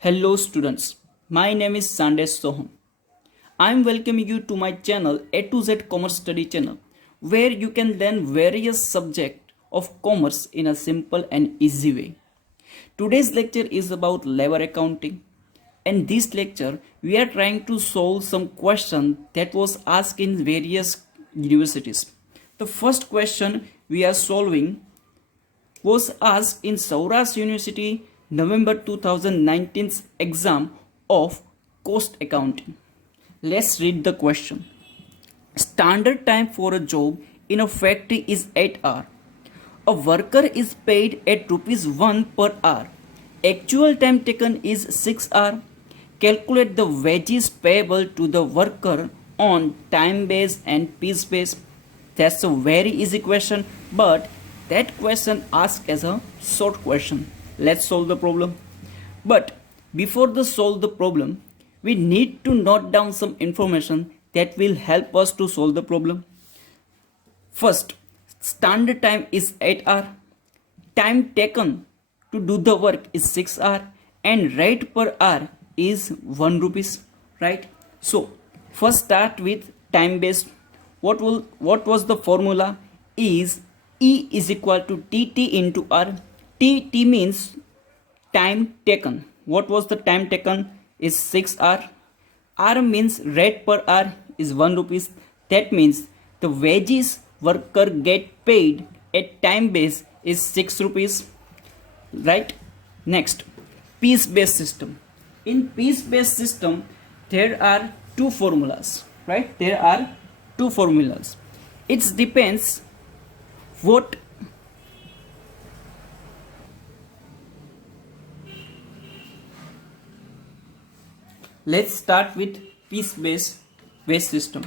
Hello students, my name is Sandesh Soham. I am welcoming you to my channel A to Z Commerce Study channel where you can learn various subjects of commerce in a simple and easy way. Today's lecture is about labor accounting. In this lecture, we are trying to solve some question that was asked in various universities. The first question we are solving was asked in Saurashtra University November 2019's exam of cost accounting. Let's read the question. Standard time for a job in a factory is 8 hours. A worker is paid at rupees 1 per hour. Actual time taken is 6 hours. Calculate the wages payable to the worker on time base and piece base. That's a very easy question, but that question asked as a short question. Let's solve the problem. But before the solve the problem, we need to note down some information that will help us to solve the problem. First, standard time is 8 hours. Time taken to do the work is 6 hours and rate per hour is 1 rupees, right? So first start with time based. What was the formula? Is E is equal to TT into R. TT means time taken. What was the time taken? Is 6 hours. R means rate per hour is 1 rupees. That means the wages worker get paid at time base is 6 rupees. Right? Next, piece based system. In piece based system, there are two formulas. Right? There are two formulas. It depends what let's start with piece based waste system.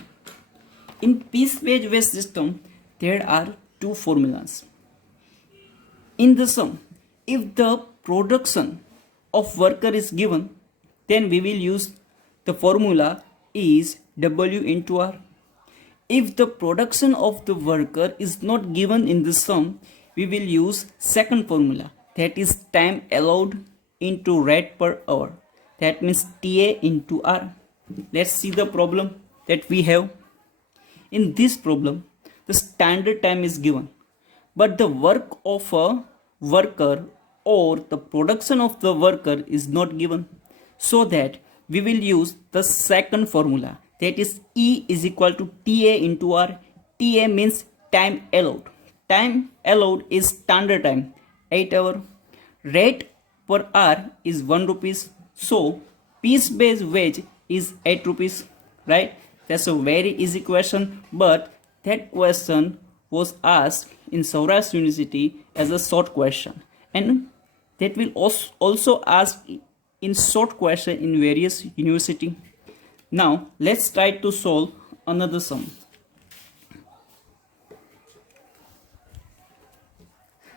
In piece based waste system, there are two formulas. In the sum, if the production of worker is given, then we will use the formula is W into R. If the production of the worker is not given in the sum, we will use second formula, that is time allowed into rate per hour. That means TA into R. Let's see the problem that we have. In this problem, the standard time is given, but the work of a worker or the production of the worker is not given. So that we will use the second formula, that is E is equal to TA into R. TA means time allowed. Time allowed is standard time, 8 hours. Rate per hour is 1 rupees. So piece based wage is 8 rupees. Right? That's a very easy question, but that question was asked in Saurashtra University as a short question. And that will also ask in short question in various university. Now let's try to solve another sum.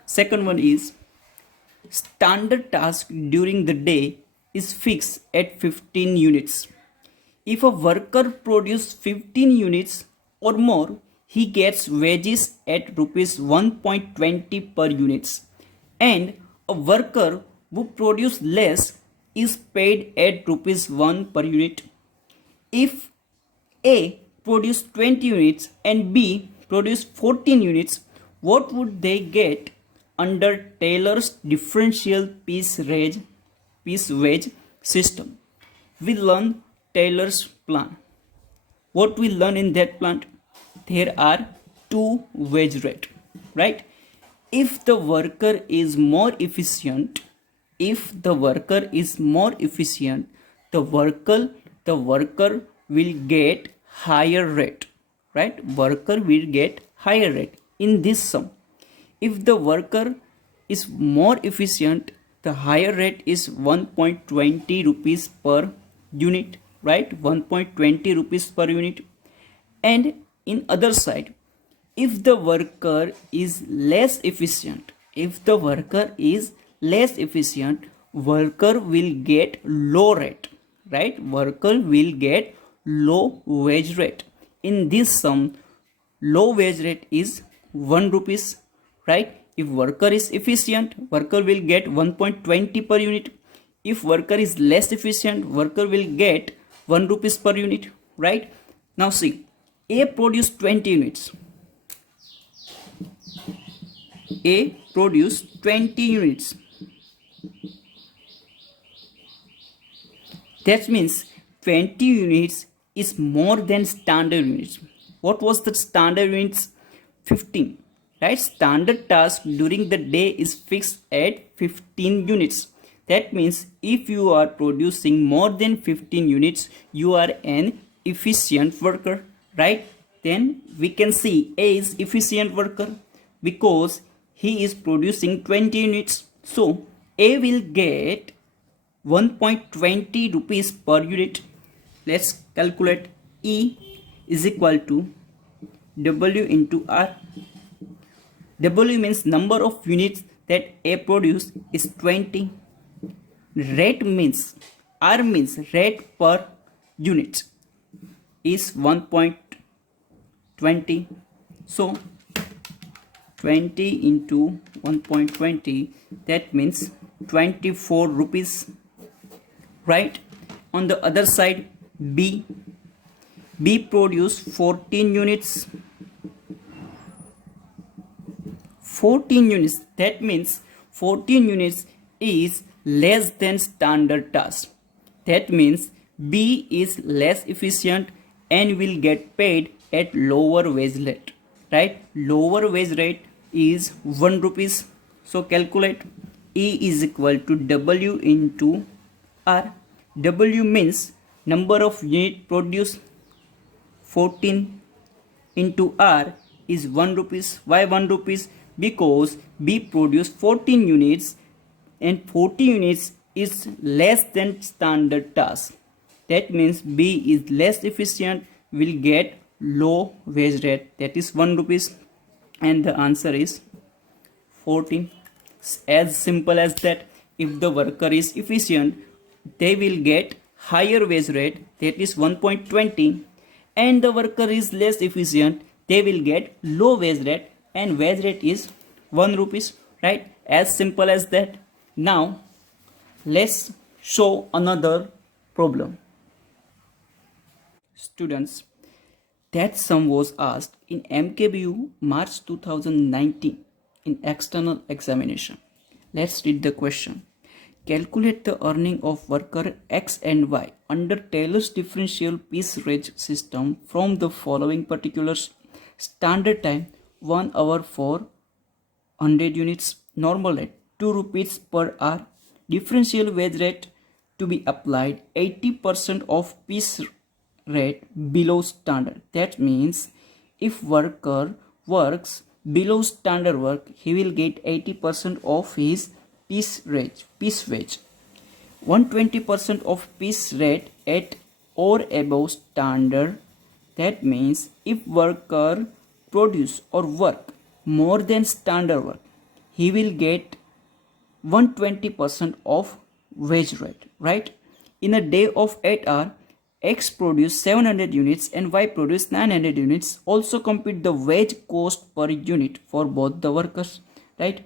Second one is standard task during the day is fixed at 15 units. If a worker produces 15 units or more, he gets wages at rupees 1.20 per units, and a worker who produces less is paid at rupees 1 per unit. If A produced 20 units and B produced 14 units, what would they get under Taylor's differential piece wage system? We learn Taylor's plan. What we learn in that plan? There are two wage rate, right? If the worker is more efficient, the worker will get higher rate, right? Worker will get higher rate in this sum. If the worker is more efficient, the higher rate is 1.20 rupees per unit, right? 1.20 rupees per unit. And in other side, if the worker is less efficient, worker will get low rate, right? Worker will get low wage rate. In this sum, low wage rate is 1 rupees, right? If worker is efficient, worker will get 1.20 per unit. if worker is less efficient, worker will get 1 rupees per unit, right? Now see, A produced 20 units. A produced 20 units. That means 20 units is more than standard units. What was the standard units? 15. Right? Standard task during the day is fixed at 15 units. That means if you are producing more than 15 units, you are an efficient worker. Right? Then we can see A is efficient worker because he is producing 20 units. So A will get 1.20 rupees per unit. Let's calculate. E is equal to W into R. W means number of units that A produced is 20. Rate means, R means rate per unit is 1.20. So 20 into 1.20, that means 24 rupees. Right? On the other side, B produced 14 units. 14 units, that means 14 units is less than standard task. That means B is less efficient and will get paid at lower wage rate. Right? Lower wage rate is 1 rupees. So calculate. E is equal to W into R. W means number of unit produced. 14 into R is 1 rupees. Why 1 rupees? Because B produced 14 units and 40 units is less than standard task. That means B is less efficient, will get low wage rate, that is 1 rupees, and the answer is 14. As simple as that. If the worker is efficient, they will get higher wage rate, that is 1.20, and the worker is less efficient, they will get low wage rate, and wage rate is 1 rupees. Right? As simple as that. Now let's show another problem. Students, that sum was asked in MKBU March 2019 in external examination. Let's read the question. Calculate the earning of worker X and Y under Taylor's differential piece rate system from the following particulars. Standard time 1 hour for 100 units, normal rate 2 rupees per hour, differential wage rate to be applied 80% of piece rate below standard. That means if worker works below standard work, he will get 80% of his piece wage. 120% of piece rate at or above standard. That means if worker produce or work more than standard work, he will get 120% of wage rate. Right? In a day of 8 hours, X produced 700 units and Y produced 900 units. Also compute the wage cost per unit for both the workers. Right?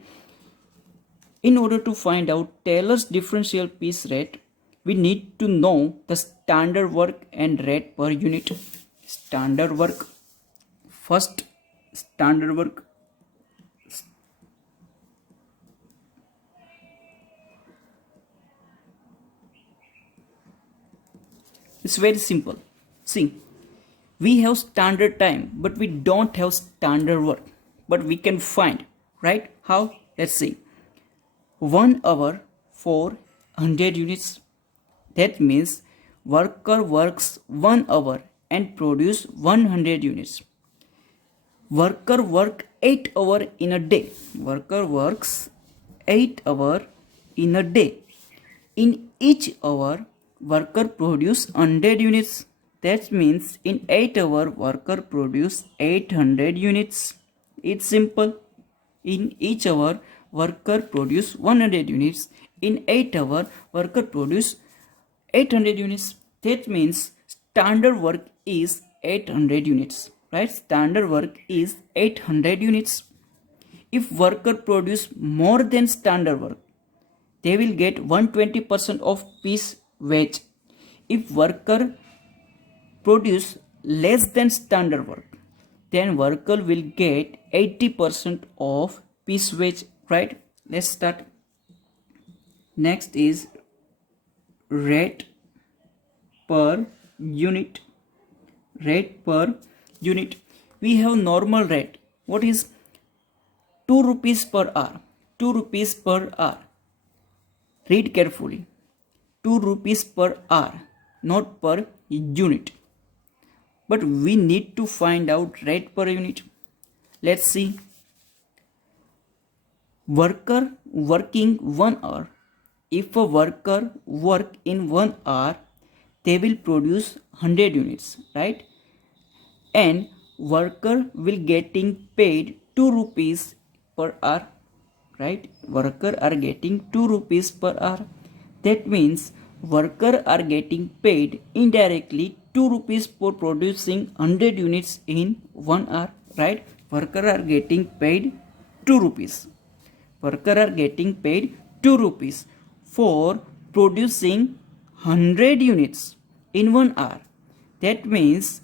In order to find out Taylor's differential piece rate, we need to know the standard work and rate per unit. Standard work. First, standard work. It's very simple. See, we have standard time, but we don't have standard work. But we can find, right? How? Let's see. 1 hour for 100 units. That means worker works 1 hour and produce 100 units. Worker work 8 hours in a day. Worker works 8 hours in a day. In each hour, worker produce 100 units. That means in 8 hours, worker produce 800 units. It's simple. In each hour, worker produce 100 units. In 8 hours, worker produce 800 units. That means standard work is 800 units. Right? Standard work is 800 units. If worker produce more than standard work, they will get 120% of piece wage. If worker produce less than standard work, then worker will get 80% of piece wage, right? Let's start. Next is rate per unit. Rate per unit. We have normal rate. What is 2 rupees per hour? 2 rupees per hour. Read carefully. 2 rupees per hour, not per unit. But we need to find out rate per unit. Let's see. Worker working 1 hour. If a worker work in 1 hour, they will produce 100 units, right? And worker will getting paid 2 rupees per hour, right? Worker are getting 2 rupees per hour. That means worker are getting paid indirectly 2 rupees for producing 100 units in 1 hour, right? Worker are getting paid 2 rupees. Worker are getting paid 2 rupees for producing 100 units in 1 hour. That means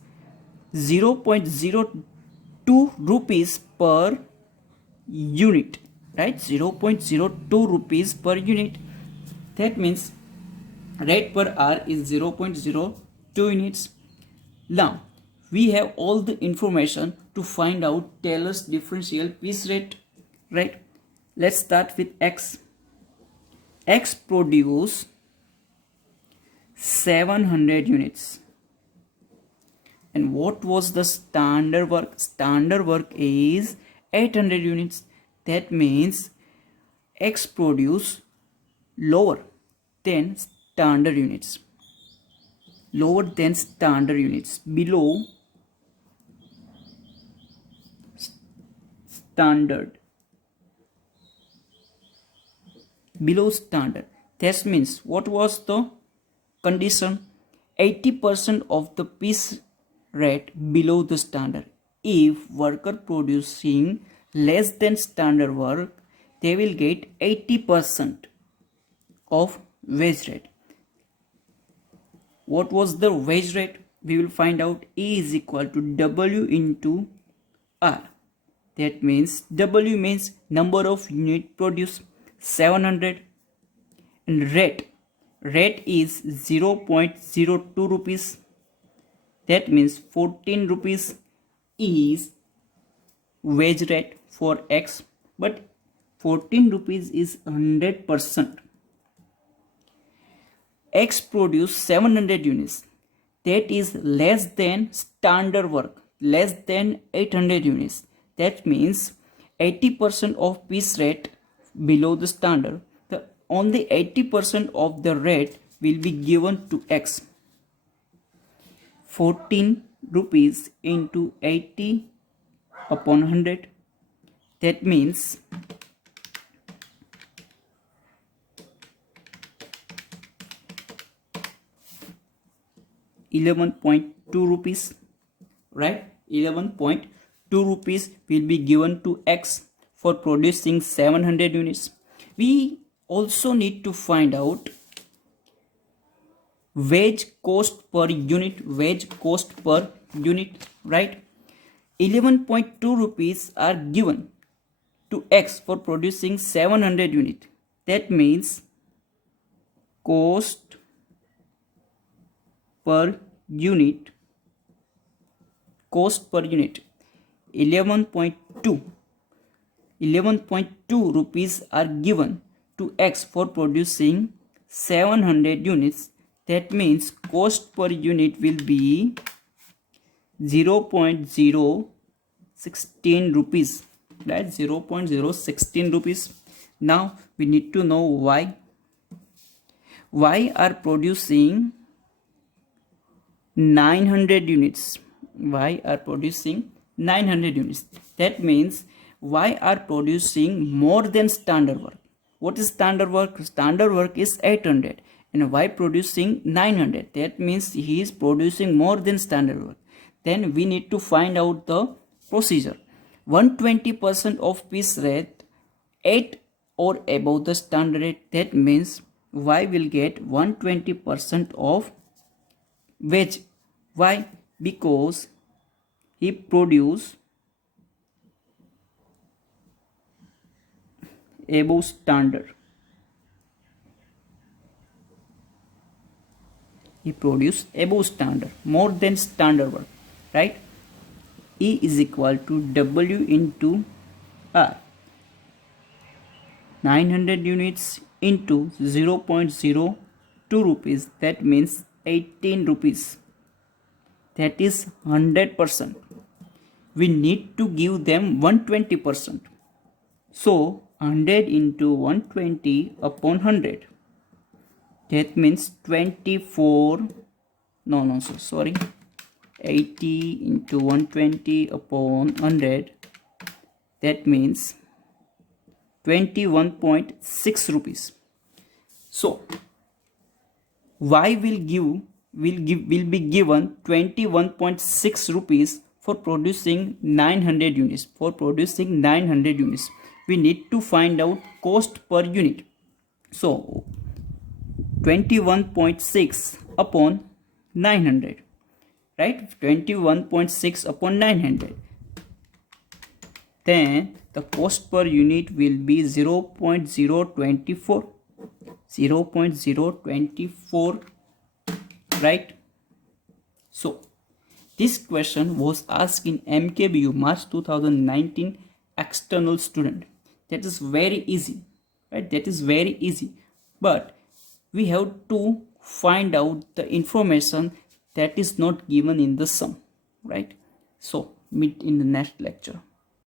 0.02 rupees per unit, right? 0.02 rupees per unit. That means rate per hour is 0.02 units. Now we have all the information to find out Taylor's differential piece rate, right? Let's start with X. X produce 700 units. And what was the standard work? Standard work is 800 units. That means X produce lower than standard units. Lower than standard units. Below standard. Below standard. That means what was the condition? 80% of the piece rate below the standard. If worker producing less than standard work, they will get 80% of wage rate. What was the wage rate? We will find out. E is equal to W into R. That means W means number of unit produced, 700, and rate is 0.02 rupees. That means 14 rupees is wage rate for X, but 14 rupees is 100%. X produce 700 units. That is less than standard work, less than 800 units. That means 80% of piece rate below the standard. The only 80% of the rate will be given to X. 14 rupees into 80 upon 100. That means 11.2 rupees, right? 11.2 rupees will be given to X for producing 700 units. We also need to find out wage cost per unit, right? 11.2 rupees are given to X for producing 700 units. That means cost per unit 11.2 rupees are given to X for producing 700 units. That means cost per unit will be 0.016 rupees, right? 0.016 rupees. Now we need to know why are producing 900 units. Why are producing 900 units? That means why are producing more than standard work. What is standard work? Standard work is 800, and why producing 900? That means he is producing more than standard work. Then we need to find out the procedure. 120% of piece rate, 8 or above the standard rate, that means Y will get 120% of wage. Why? Because he produce above standard. He produce above standard, more than standard work, right? E is equal to W into R. 900 units into 0.02 rupees, that means 18 rupees. That is 100%. We need to give them 120%. So 100 into 120 upon 100. That means 24. No, sorry. 80 into 120 upon 100. That means 21.6 rupees. So Y will be given 21.6 rupees for producing 900 units. For producing 900 units, we need to find out cost per unit. So 21.6 upon 900, right? 21.6 upon 900. Then the cost per unit will be 0.024. 0.024, right? So this question was asked in MKBU March 2019 external student. That is very easy, right? That is very easy, but we have to find out the information that is not given in the sum, right? So meet in the next lecture.